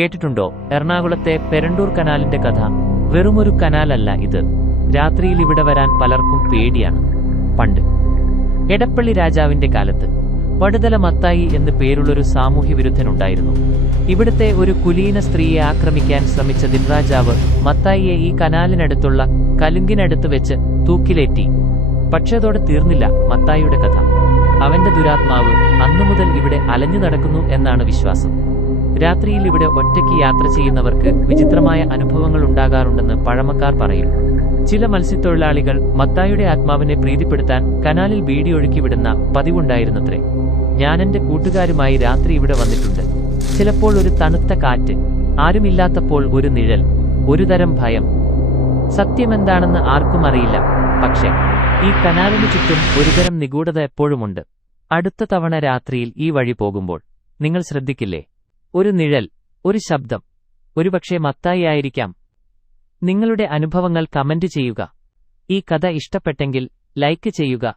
കേട്ടിട്ടുണ്ടോ എറണാകുളത്തെ പെരണ്ടൂർ കനാലിന്റെ കഥ? വെറുമൊരു കനാലല്ല ഇത്. രാത്രിയിൽ ഇവിടെ വരാൻ പലർക്കും പേടിയാണ്. പണ്ട് എടപ്പള്ളി രാജാവിന്റെ കാലത്ത് പടുതല മത്തായി എന്ന് പേരുള്ളൊരു സാമൂഹ്യ വിരുദ്ധനുണ്ടായിരുന്നു. ഇവിടുത്തെ ഒരു കുലീന സ്ത്രീയെ ആക്രമിക്കാൻ ശ്രമിച്ച ദിൻരാജാവ് മത്തായിയെ ഈ കനാലിനടുത്തുള്ള കലുങ്കിനടുത്ത് വെച്ച് തൂക്കിലേറ്റി. പക്ഷേ അതോടെ തീർന്നില്ല മത്തായിയുടെ കഥ. അവന്റെ ദുരാത്മാവ് അന്നുമുതൽ ഇവിടെ അലഞ്ഞു നടക്കുന്നു എന്നാണ് വിശ്വാസം. രാത്രിയിൽ ഇവിടെ ഒറ്റയ്ക്ക് യാത്ര ചെയ്യുന്നവർക്ക് വിചിത്രമായ അനുഭവങ്ങൾ ഉണ്ടാകാറുണ്ടെന്ന് പഴമക്കാർ പറയും. ചില മത്സ്യത്തൊഴിലാളികൾ മത്തായിയുടെ ആത്മാവിനെ പ്രീതിപ്പെടുത്താൻ കനാലിൽ ബീഡി ഒഴുക്കി വിടുന്ന പതിവുണ്ടായിരുന്നത്രേ. ഞാനെന്റെ കൂട്ടുകാരുമായി രാത്രി ഇവിടെ വന്നിട്ടുണ്ട്. ചിലപ്പോൾ ഒരു തണുത്ത കാറ്റ്, ആരുമില്ലാത്തപ്പോൾ ഒരു നിഴൽ, ഒരുതരം ഭയം. സത്യമെന്താണെന്ന് ആർക്കും അറിയില്ല. പക്ഷേ ഈ കനാലിനു ചുറ്റും ഒരുതരം നിഗൂഢത എപ്പോഴുമുണ്ട്. അടുത്ത തവണ രാത്രിയിൽ ഈ വഴി പോകുമ്പോൾ നിങ്ങൾ ശ്രദ്ധിക്കില്ലേ? ഒരു നിഴൽ, ഒരു ശബ്ദം. ഒരുപക്ഷെ മത്തായി ആയിരിക്കാം. നിങ്ങളുടെ അനുഭവങ്ങൾ കമന്റ് ചെയ്യുക. ഈ കഥ ഇഷ്ടപ്പെട്ടെങ്കിൽ ലൈക്ക് ചെയ്യുക.